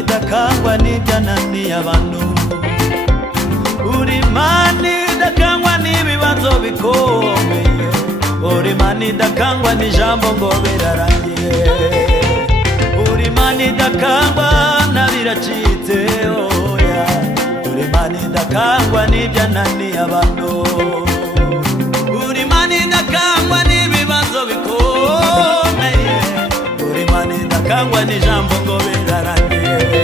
idakangwa n'ibyananiye abantu, uri Imana idakangwa n'ibibazo bikomeye, uri Imana idakangwa n'ijambo ngo birarangiye, uri Imana idakangwa na biracitse oya, uri Imana idakangwa n'ibyananiye abantu, uri Imana idakangwa n'ibibazo bikomeye, uri Imana idakangwa n'ijambo ngo birarangiye.